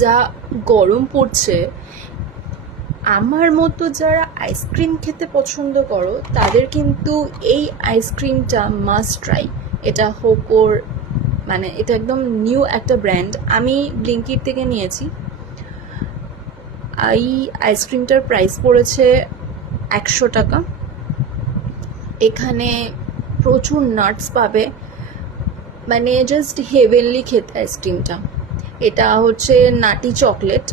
যা গরম পড়ছে, আমার মতো যারা আইসক্রিম খেতে পছন্দ করো তাদের কিন্তু এই আইসক্রিমটা মাস্ট ট্রাই। এটা হোকোর, মানে এটা একদম নিউ একটা ব্র্যান্ড, আমি ব্লিঙ্কিট থেকে নিয়েছি। এই আইসক্রিমটার প্রাইস পড়েছে 100 টাকা। এখানে প্রচুর নাটস পাবে, মানে জাস্ট হেভেনলি খেতে আইসক্রিমটা। এটা হচ্ছে নাটি চকলেট,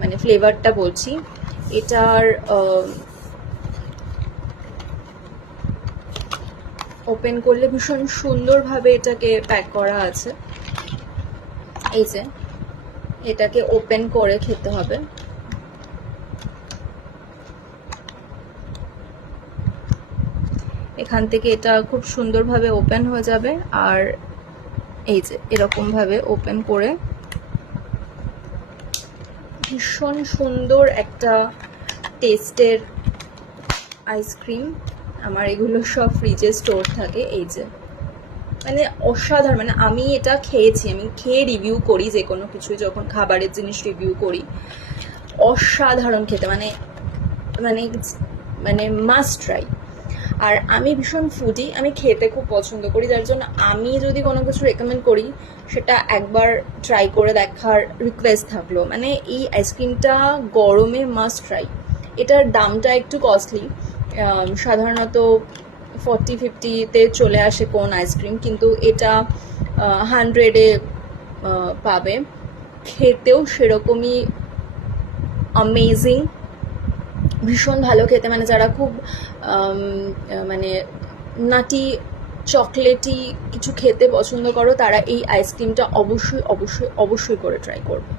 মানে ফ্লেভারটা বলছি। এটার ওপেন করলে ভীষণ সুন্দরভাবে এটাকে প্যাক করা আছে। এই যে এটাকে ওপেন করে খেতে হবে। এখান থেকে এটা খুব সুন্দরভাবে ওপেন হয়ে যাবে, আর এই যে এরকমভাবে ওপেন করে ভীষণ সুন্দর একটা টেস্টের আইসক্রিম। আমার এগুলো সব ফ্রিজে স্টোর থাকে। এই যে মানে অসাধারণ, মানে আমি এটা খেয়েছি, আমি খেয়ে রিভিউ করি যে কোনো কিছু, যখন খাবারের জিনিস রিভিউ করি অসাধারণ খেতে, মানে মানে মানে মাস্ট ট্রাই। আর আমি ভীষণ ফুডি, আমি খেতে খুব পছন্দ করি, যার জন্য আমি যদি কোনো কিছু রেকমেন্ড করি সেটা একবার ট্রাই করে দেখার রিকোয়েস্ট থাকলো। মানে এই আইসক্রিমটা গরমে মাস্ট ট্রাই। এটার দামটা একটু কস্টলি, সাধারণত 40-50-তে চলে আসে কোন আইসক্রিম, কিন্তু এটা 100-এ পাবে। খেতেও সেরকমই অ্যামেজিং, ভীষণ ভালো খেতে। মানে যারা খুব মানে নাটি চকলেটি কিছু খেতে পছন্দ করো তারা এই আইসক্রিমটা অবশ্যই অবশ্যই অবশ্যই করে ট্রাই করবে।